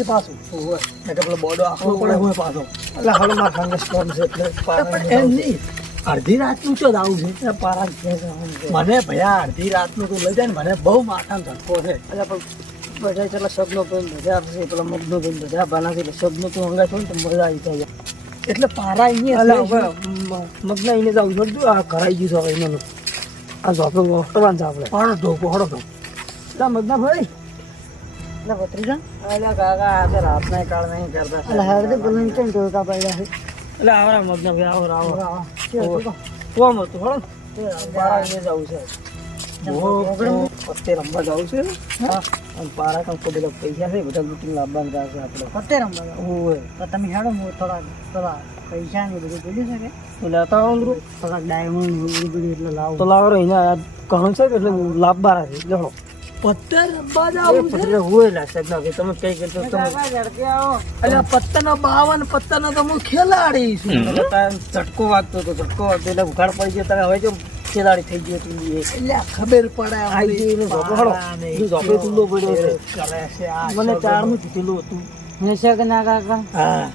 છે પાછું એટલે પેલો બોડો આખો પડે હોય પાછો એટલે હાલો મારા ખાંગે સ્ટોમ છે એટલે એમ નહીં અડધી રાતનું ચો આવું છે પારા મને ભયા અડધી રાતનું તું લઈ જાય ને મને બહુ માથાનો ધક્કો છે એટલે બધા ચાલો શબનો પેન બધા આપશે પેલા મગનો પેન બધા બનાવશે એટલે શબનો તું હંગા છો ને તો મજા આવી જાય એટલે પારા અહીંયા મગના એને જવું છોડતું આ કરાઈ ગયું છે હવે એનું આ ઝોપડો વખતવાન છે આપણે હળો ધોકો એટલે મગના ભાઈ એટલે ભત્રીજા એટલે કાકા આ રાતના કાળ નહીં કરતા એટલે હારદે બોલીને કેમ ધોકા પડ્યા છે એટલે આવરા મગના ભાઈ આવો કોમ હતું હળો પારા એને જવું છે પત્તે રમવા જવું છે હા અને પારા કંઈક બધા પૈસા છે બધા લૂંટીને લાવવાનું જશે આપણે પત્તે રમવા હોય તો તમે હેડો થોડા પૈસા ને બધું બોલી શકે તો લેતા આવો અંદરું થોડાક ડાયમંડ બધું એટલે લાવો તો લાવો એના કહું છે કે એટલે લાભબારા છે લડો પત્તર રમવા જાવ છે હોય લાગશે ના કે તમે કઈ કરતો તમે એટલે પત્તરનો 52 પત્તરનો તો હું ખેલાડી છું એટલે ઝટકો વાગતો એટલે ઉઘાડ પડી ગયો તારે હવે જો ખેલાડી થઈ ગયો તું એટલે ખબર પડે આઈ જઈને ઝોપડો તુંડો પડ્યો છે મને 4 નું જીતેલું હતું હશે કે ના કાકા હા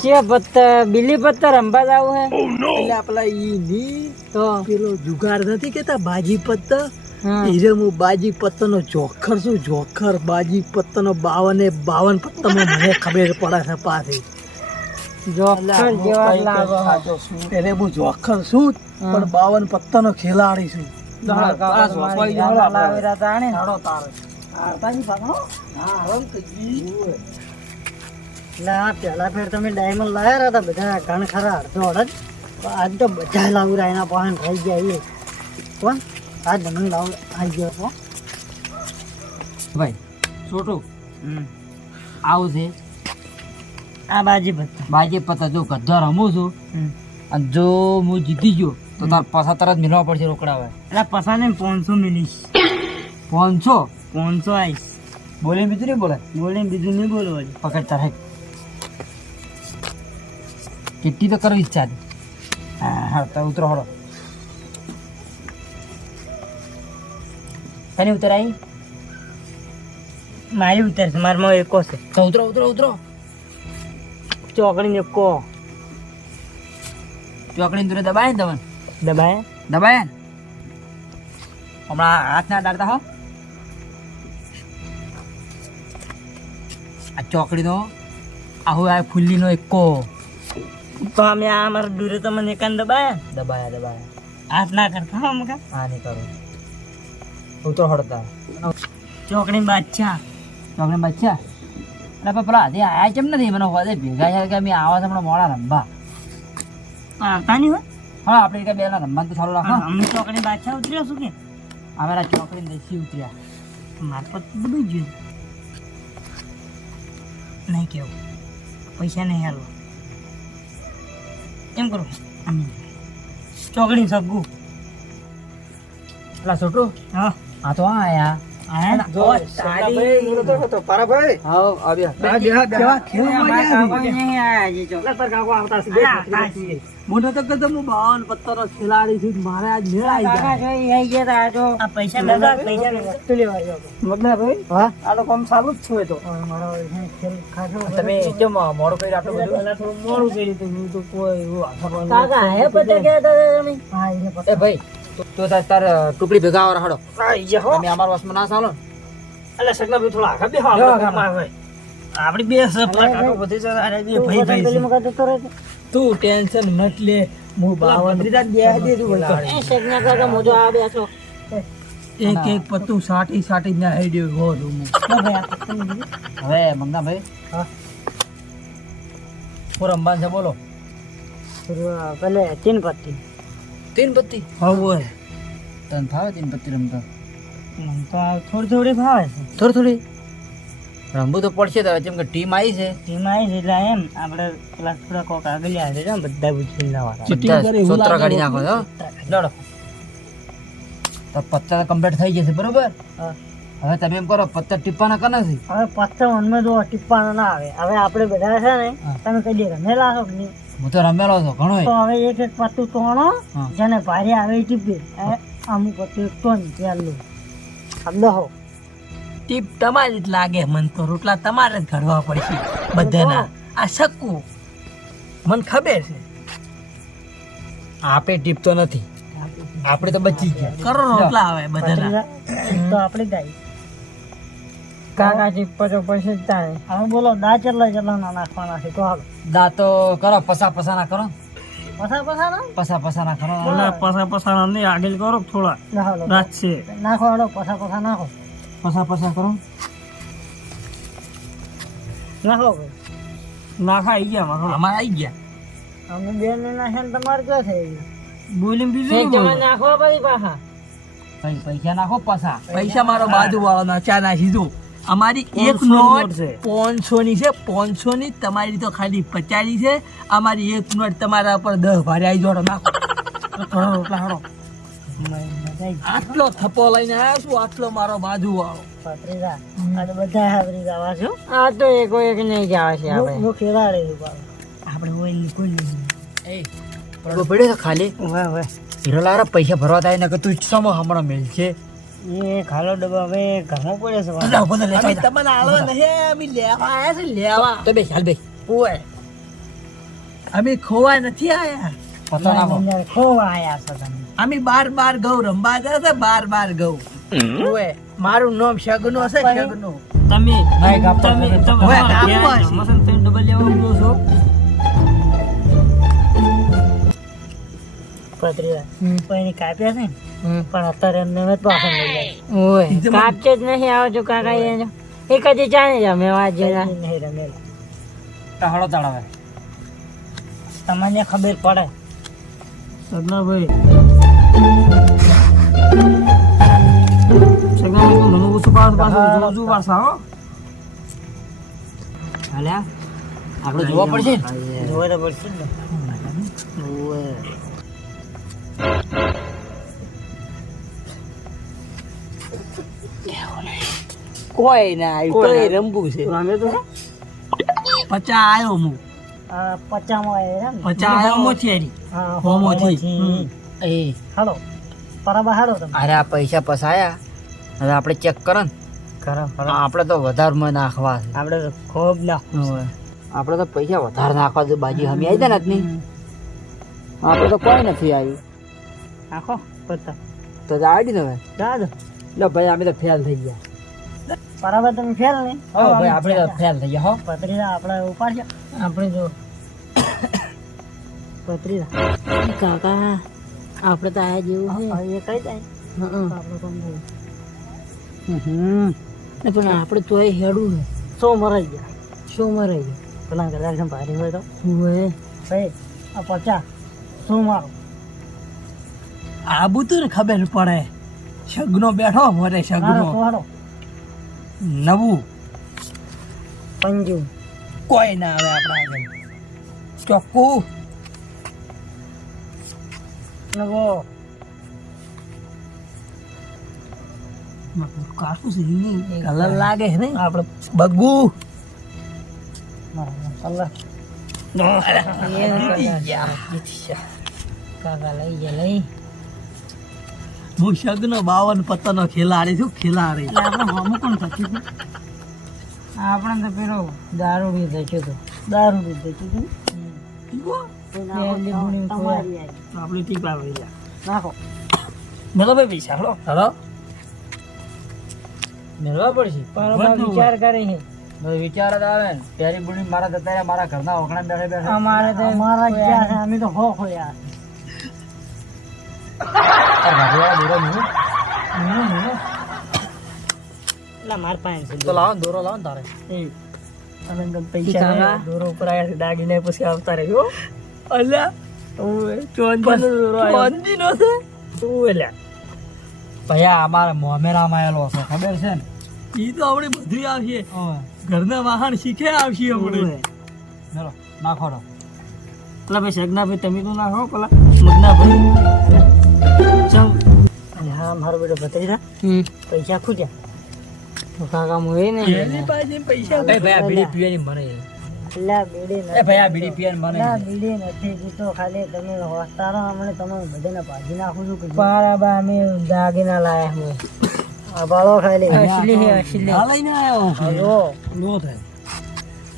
કે પત્તર બિલી પત્તર રમવા જાવ હે એટલે આપલા ઈ ની તો પેલો જુગાર નથી કેતા બાજી પત્તર હીરે હું બાજી પત્તર નો જોખર છું જોખર બાજી પત્તર નો 52 પત્તર માં મને ખબર પડે છે પાછી જોખર જેવા લાગો એટલે હું જોખર છું પણ 52 પત્તર નો ખેલાડી છું પેલા ફેર તમે ડાયમંડ લાયા હતા બધા ઘણ ખરા અડધો અડધ આજ તો બધા લાવું એના પાન થઈ ગયા એ કોણ આ ધમણ લાવ આવી ગયો છો ભાઈ છોટું આવું છે આ બાજી પત્તા જો ગધો રમું છું અને જો હું જીતી ગયો તો તાર પૈસા તરત મેળવવા પડશે રોકડા હોય એટલે પૈસા ને 500 મિલીશ 500 આવીશ બોલે બીજું નહીં બોલે પકડ તાર કેટલી તો કરવી ઈચ્છા હતી હા તો ઉતરો હળો તને ઉતર આવી મારી ઉતરશે મારમાં એકો છે તો ઉતરો ચોકડી ને કો ચોકડી દૂરે દબાય ને તમને દબાય હમણાં હાથ ના દાડતા હો આ ચોકડી નો આહુ આ ફુલ્લી નો એકો તો અમે આ અમારા દૂરે તમને એકાન દબાયા હાથ ના કરતા હો મકા હા નહીં કરો ઉતરો હડતા ચોકડી બાદશાહ એટલે પેલા આજે આયા કેમ નથી મને હોદે ભેગા છે કે અમે આવા હમણાં મોડા રમવા આવતા નહીં હોય હા આપણે બે રમવાનું તો ચાલુ રાખો અમે ચોકડી બાદશાહ ઉતર્યા શું કે અમારા ચોકડી દેશી ઉતર્યા મારફત બધું જ નહીં કેવું પૈસા નહીં હાલો એમ કરો અમે ચોકડી સગું પેલા છોટું હા તો આયા ખેલાડી છું મારે આજ કામ ચાલુ જ છું તો તમે કેમ મોડું કરી આટલું બધું મોડું કરી તો કોઈ ભાઈ તો તાર ટુકડી ભેગા આવો હાડો અમે અમાર વસમાં ના ચાલો એટલે સગના ભાઈ થોડા આગળ બેહો આપડી બે કાકો બધી ભાઈ તું ટેન્શન મત લે હું 52 બે દે તું સગના કાકા મોજો આ બેઠો એક પત્તું સાટી ના આઈડિયો હો રૂમ હવે મંગા ભાઈ હા પૂર અંબાન છે બોલો પેલે તીન પત્તી હવે તને ભાવે 3 પત્તી રમતા તો થોડી ભાવે છે થોડી રમવું તો પડશે તો જેમ કે ટીમ આવી છે એટલે એમ આપણે પેલા થોડા કોક આગળ આવે છે બધા પૂછીને લાવવાના સૂત્ર કાઢી નાખો છો લડો તો પત્તા કમ્પ્લીટ થઈ જશે બરોબર હવે તમે એમ કરો પત્તા ટીપ્પાના કના છે હવે પત્તા મનમાં જો ટીપ્પાના ના આવે હવે આપણે બધા છે ને તમે કઈ દે રમેલા છો કે નહીં હું તો રમેલો છું ઘણો તો હવે એક પત્તું તોણો જેને ભારે આવે ટીપે અમુક પત્તું એક તો પહેલું દહો ટીપ તમારી જ લાગે મન તો રોટલા તમારે જ ઘડવા પડશે બધાના આ શકું મને ખબર છે આપણે ટીપ તો નથી આપણે તો બચી ગયા કરો રોટલા આવે બધાના તો આપણે ગાય કાકા ચીપ પચો પૈસે જ તારે હવે બોલો દા ચટલા ના નાખવાના છે તો હાલો દાંતો કરો પસા ના કરો પસા ના પસા કરો પસા નહીં આગળ કરો થોડા ના હાલો રાત છે નાખો હાલો પસા નાખો પસા કરો નાખો નાખા આવી ગયા અમારે આવી ગયા અમે બેન ને નાખે ને તમારે ક્યાં થઈ બોલીને બીજું નાખવા પડી પાછા પૈસા નાખો પૈસા મારો બાજુ વાળો ના ચા નાખી દો અમારી એક 500 નોટ છે. 500 ની છે 500 ની તમારી તો ખાલી 50 ની છે અમારી એક નોટ તમારા ઉપર 10 ભારે આવી જોડો નાખો કરો રોટલા હારો આટલો થપ્પો લઈને આવ્યો છું આટલો મારો બાજુ વાળો પત્રીજા આ તો બધા હાબરી જવા છો આ તો એકો એક નહીં જવા છે આપણે હું ખેલાડે છું આપણે હોય ને કોઈ નહીં એ પડ્યો તો ખાલી વાહ વાહ હીરો લારા પૈસા ભરવા થાય ને કે તું સમો હમણાં મેલ છે એ ખાલો ડબ્બા હવે ઘરમાં પડે છે અમે તમને આલવા નહીં અમે લેવા આયા છે લેવા તો બે હાલ બે ઓય અમે ખોવા નથી આયા પતો નાખો ખોવા આયા છો તમે અમે બાર ઘઉં રંબા ગયા છે બાર ઘઉં ઓય મારું નામ શગનો છે શગનો તમે નહીં કાપતો તમે નથી. તમે હવે કાપવા છે. મસન તમે ડબલ લેવા ઉભો છો પત્રીજા પણ કાપ્યા છે ને પણ અત્યારે એમને મેં પાછળ લઈ જાય ઓય કાપચે જ નહીં આવો છો કાકા એ એક જ ચાલે છે અમે વાજ્યો નહીં રમેલા ટહળો તળાવે તમને ખબર પડે સગનાભાઈ સગનાભાઈ મને ઓછું પાછું જોજુ પાછા હો હાલ્યા આપણે જોવા પડશે ને જોવા તો પડશે જ ને કોઈ ના આવ્યું તો એ રંબુ છે રમે તો 50 આયો હું આ પચામાં આવ્યા ને 50 આયો મોથેરી હા હોમોથી. હોમોથી. એ હાલો બરાબર હાલો તમે અરે આ પૈસા પસાયા હવે આપણે ચેક કરો ને કરો આપણે તો વધારમાં નાખવા છે આપણે તો ખૂબ ના આપણે તો પૈસા વધારે નાખવા છે બાજી હમી આવી જાય ને આપણે તો કોઈ નથી આવ્યું નાખો પત્તા તો આવી ને હવે દાદ લો ભાઈ અમે તો ફેલ થઈ ગયા બરાબર તમે ફેલ ને હો ભાઈ આપણે તો ફેલ થઈ ગયા હો પત્રીજા આપણે ઉપાડશે આપણે જો પત્રીજા કાકા આપણે તો આયા જેવું છે એ કઈ જાય હં. આપણે કોણ થયું ને પણ આપણે તોય હેડું છે સો મરાઈ ગયા શું મરાઈ ગયું પેલા કદાચ ભારી હોય તો હોય ભાઈ આ 50 શું મારો આબુ તો ને ખબર પડે શગનો બેઠો મોરે શગનો હાલો નવું પંજુ કોઈ ના આવે આપણા આગળ ચોખ્ખું નવો કાકુ છે નહીં કલર લાગે છે ને આપણે બગુ અલ્લાહ કાકા લઈ ગયા લઈ હું શગનો 52 પત્તાનો ખેલાડી છું ખેલાડી આપણે હમું કોણ થતું હતું આપણે તો પેલો દારૂ બી દચ્યો તો દારૂ દૂધ દેતું હતું પહેલી ગુણી તમારી આવી. આપણી ટીપ આવી ગયા નાખો મેલો ભાઈ પૈસા હલો હલો મેળવા પડશે પણ વિચાર કરે છે હવે વિચાર જ આવે ને પ્યારી બુડી મારા જતા રહ્યા, મારા ઘરના ઓખણા બેઠે બેઠે અમારે તો અમારા ગયા છે અમે તો હો ખોયા આ ભાગીવાળા દોરો નહીં. એટલે માર પાસે છે તો લાવો ને દોરો લાવો ને તારે તમે તો પૈસા કાકા. ને દોરો ઉપર આવ્યા છે દાગીને પછી આવતા રહ્યો અલ્યા ઓય ચોંદીનો દોરો આવ્યો ચોંદીનો છે ઓય ભૈયા અમારે મોમેરામાં આવેલો હશે ખબર છે ને ઈ તો આપણે બધું આવશે ઘરના વાહન શીખે આવશે આપણે ચલો નાખો રો પેલા ભાઈ સગનાભાઈ તમે તો નાખો પેલા મગનાભાઈ ચમ અને હા મારો બેટો ભત્રીજા પૈસા ખૂટ્યા તો કાકા મોએ ને એની પાસે પૈસા એ ભૈયા બીડી પીવાની મને અલ્યા બેડી એ ભૈયા બીડી પીવાની મને ના બીડી નથી જીતો ખાલી તમે હોસ્તારો હમણે તમે બધાને ભાજી નાખું છું કે પારા બા અમે દાગીના લાયા હું આ બાળો ખાલી અસલી હે અસલી આ લઈને આવ્યો જો નો થાય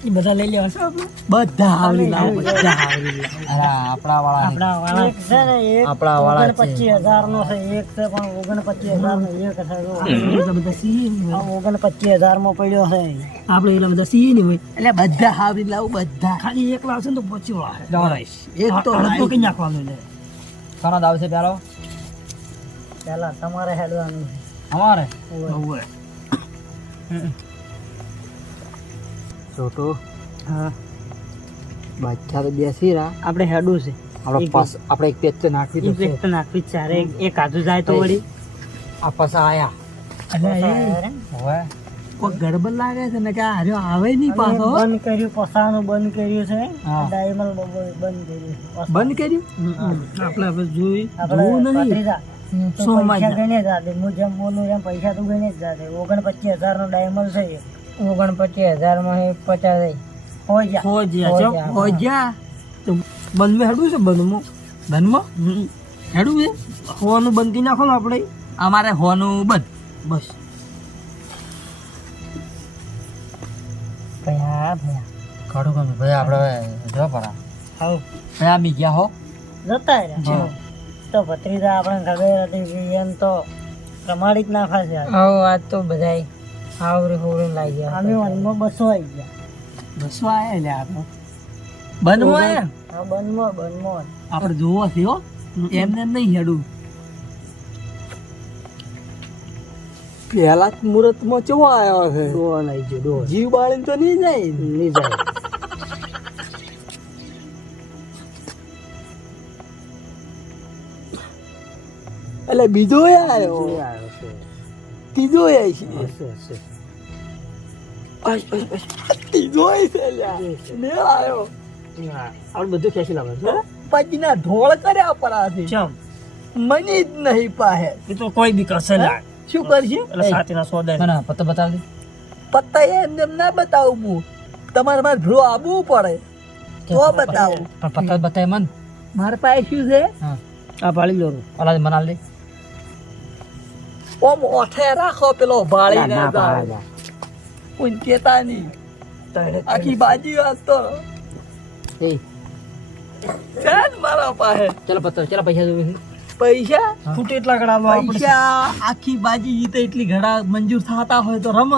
એ બધા લઈ લેવા છે આપણે બધા આવરી લાવો બધા આવરી લાવો. અરે આપણા વાળા આપણા વાળા એક છે ને એક આપણા વાળા છે. 29,000 નો છે એક છે પણ 29,000 નો એક છે જો. એટલા બધા સી આ 29,000 માં પડ્યો છે આપણે એટલા બધા સી નહીં હોય એટલે બધા આવરી લાવો બધા ખાલી એક લાવશે ને તો પછી વાળા દોરાઈશ. એક તો અડધો કઈ નાખવાનું છે કોનો દાવ છે પેલો પેલા તમારે હેડવાનું છે. અમારે ઓવે છોટો હા બાદશાહ તો બેસી રહ્યા આપણે હેડું છે આપણે પાસ આપણે એક પેચ તો નાખવી તો છે. તો નાખવી જ છે અરે એક આજુ જાય તો વળી આ પાછા આયા હવે કોઈ ગડબડ લાગે છે ને કે આ રહ્યો આવે નહીં પાછો બંધ કર્યું પસાનું બંધ કર્યું છે હા. ડાયમલ બંધ કર્યું છે. બંધ કર્યું આપણે હવે જોઈ આપણે જોવું નહીં. ભત્રીજા, તું સોમાં પૈસા જા. ગણીને જ જાતે. હું જેમ બોલું એમ પૈસા તું ગણીને જ જાતે. 29,000 નો ડાયમલ છે 29,000 માં 50 હોય જા હો જ્યા છો હો જા તો બંધમાં હેડું છે બંધમાં બંધમાં હેડું છે હોવાનું બંધ કરી નાખો ને આપણે અમારે હોનું બંધ બસ ભયા ભયા કાઢું ગમે ભાઈ આપણે જો પરા હાઉ ભાઈ આમી ગયા હો જતા રહ્યા તો ભત્રીજા આપણે ખબર હતી કે એમ તો પ્રમાણિત ના ખાશે આજ તો બધાય આવરે હોરે લાગી ગયા અમે વનમાં 200 આવી ગયા બસો આયા લે આપણે બંધમાં આયા હા બંધમાં આપણે જોવો છે હો એમને નહીં હેડું પેલા જ મુહૂર્તમાં ચેવો આવ્યો છે ડોલ આવી ગયો ડોલ જીવ બાળીને તો નહીં જાય નહીં જાય એટલે બીજો આવ્યો ત્રીજો છે ત્રીજો છે લ્યા મેળ આવ્યો આપણે બધું ખેંચી લાવે પગના ઢોળ કર્યા પરાથી ચમ મને જ નહીં પાહે એ તો કોઈ બી કરશે ના શું કરશે એટલે સાથેના સોદા ના ના પત્તો બતાવ દે પત્તા એમને એમ ના બતાવું હું તમારે મારે ભ્રો આવવું પડે તો બતાવું પણ પત્તો બતાય મન મારા પાસે શું છે હા આ પાડી લો ઓલા મનાલ દે ઓમ ઓઠે રાખો પેલો ભાળી ને કોઈ કેતા નહીં આખી બાજી વાત તો એ છે જ મારા પાસે ચલો પત્તો ચલો પૈસા જોવે પૈસા ફૂટ એટલા કડાલો આપણે પૈસા આખી બાજી જીતે એટલી ઘડા મંજૂર થતા હોય તો રમ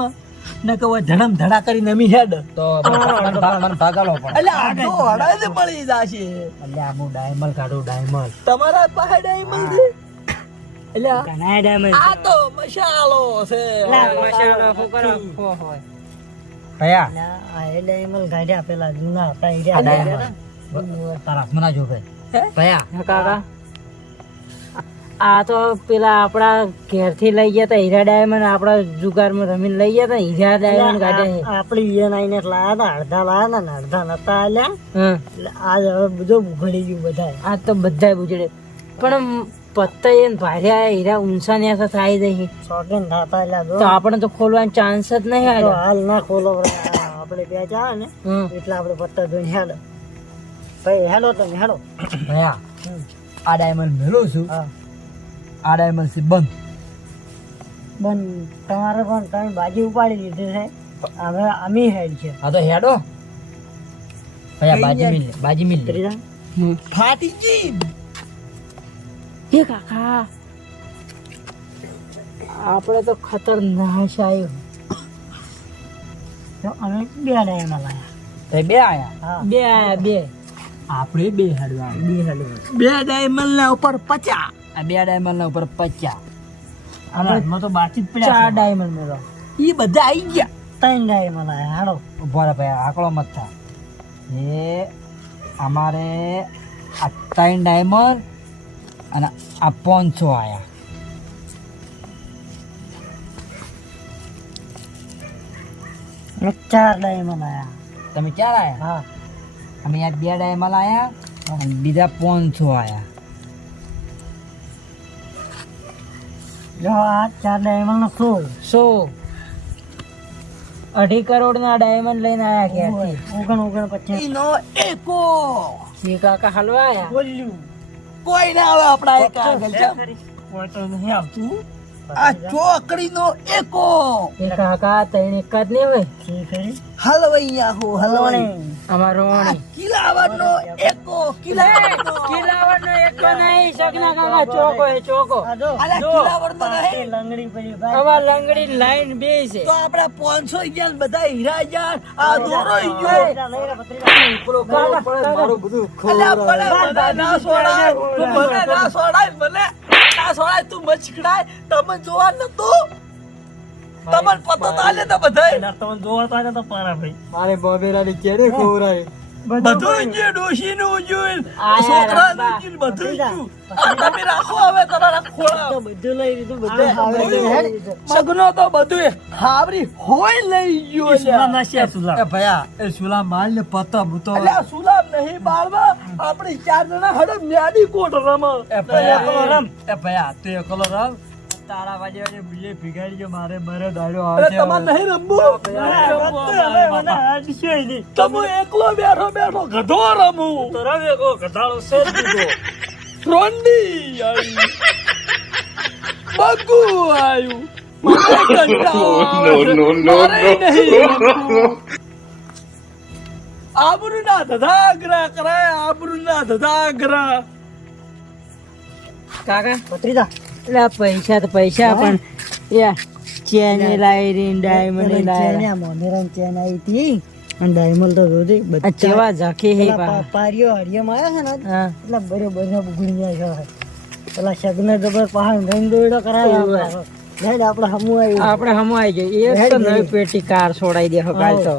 ને કે ધડમ ધડા કરીને અમી હેડ તો મને ભાગાલો પણ એટલે આ તો હડાય ને મળી જાશે એટલે આ હું ડાયમલ કાઢું ડાયમલ તમારા પાસે ડાયમંડ છે એટલે ઘણા ડાયમંડ આ તો મસાલો છે ભયા આ એ ડાયમંડ કાઢ્યા પેલા જૂના હતા એ આ રહ્યા. ડાયમલ તારા મના જો ભાઈ હે? ભયા કાકા આ તો પેલા આપણા ઘેરથી લઈ ગયા તા હીરા ડાયમંડ આપણા જુગારમાં રમીને લઈ ગયા તા હીરા ડાયમંડ કાઢ્યા આપણી ઈયન આઈને લાયા હતા અડધા લાયા હતા ને અડધા નતા આલ્યા એટલે આજ હવે બધું ઉઘડી ગયું બધા આ તો બધા ઉજડે પણ પત્તા એને ભાર્યા હીરા ઊંચા ને થાય જઈ શોખીન થતા એટલે તો આપણે તો ખોલવાનો ચાન્સ જ નહીં આવ્યો હાલ ના ખોલો આપણે બે આવે ને એટલે આપણે પત્તા જોઈને હેડો ભાઈ હેડો તમે હેડો ભયા આ ડાયમંડ મેળું છું હા આ ડાયમંડ થી બંધ બંધ તમારે પણ તમે બાજી ઉપાડી લીધી છે હવે અમે હેડ છે હા તો હેડો ભયા બાજી મિલ લે ત્રીજા ફાટી ગઈ એ કાકા આપણે તો ખતરનાક આવ્યું અમે બે ડાયમાં લાયા તો બે આયા હા બે આયા બે આપણે બે હેડવા બે ડાયમંડ ના ઉપર 50 આ બે ડાયમંડ ના ઉપર 50 આપણે તો બાકી જ ચાર પડ્યા ડાયમંડ મેળો ઈ બધા આવી ગયા 3 ડાયમંડ લાયા હાલો ઉભા રહે ભાઈ આકડો મત થા એ અમારે આ 3 ડાયમંડ અને આ 500 આયા અમે 4 ડાયમંડ લાયા તમે ક્યારે આયા હા અમે યાર બે ડાયમંડ આયા અને બીજા 500 આયા જો આ 4 ડાયમંડ નો 2.5 કરોડ ના ડાયમંડ લઈને આયા ક્યાંથી 49 ઈનો એકો જી કાકા હલવા આયા બોલ્યું કોઈ ના આવે આપણા એક આગળ ચમ કોઈ તો નહીં આવતું આ ચોકડીનો એકો એ કાકા તઈને એક જ નહીં હોય હલવૈયા હો હલવાઈ અમારો કિલાવરનો એકો કિલાવરનો કિલાવરનો એક નહીં સગના કાકા ચોકો હે ચોકો અરે કિલાવરનો નહીં લંગડી પડી ભાઈ અમાર લંગડી લાઈન બે છે તો આપણે 500 ગયા બધા હીરા ગયા આ દોરો ગયો મારું બધું અલ્યા ભલે મને ના સોડાય તું મને ના સોડાય ભલે ના સોડાય તું મચકડાય તમને જોવા નતો તમને પતો તાલે તો બધાય તમે જોવા તો આવ્યા તો પારા ભાઈ મારે બોબેરાની કેરે ખોરાય બધું જે ડોશીનું જોઈન આ છોકરાનું જોઈન બધું જોઈન આ તમે રાખો હવે તમારા ખોળા તો બધું લઈ લીધું બધું હાવડે લીધું. સગનો તો બધું હાવરી હોય લઈ ગયો સુલા ના છે સુલા એ ભયા એ સુલા માલ ને પતા ભૂતો અલ્યા સુલામ નહીં બાળવા આપણે 4 જણા હડે મ્યાડી કોટ રમ એ ભયા એ ભયા તું એકલો રમ તારા વાજે વાજે બુલે ભીગાડી જો મારે બરે દાડ્યો અરે આવશે તમારે નહીં રમવું તમે એકલો બેઠો બેઠો ગધો રમું તો રવે કો ગધાડો છે જ દીધો રોંડી આવી બગુ આવ્યું મને કંટાળો મારે નહીં રમવું. આબરૂના ધધાગરા કરાય આબરૂના ધધાગરા કાકા ભત્રીજા એટલે આ પૈસા તો પૈસા પણ યા ચેન લાઈ ડાયમંડ લાઈ મોનેરાની ચેન આવી હતી અને ડાયમંડ તો જોજે આ ચેવા ઝાંખી હે પા પારીઓ હરિયમ આવ્યા છે ને હા એટલે બરોબર ના બુગડી જાય છે પેલા શગને જબર પહાડ રંગ દોડો કરાય આપણે હમું આવ્યું આપણે હમ આવી ગઈ એક તો નવી પેટી કાર છોડાઈ દે કાલ તો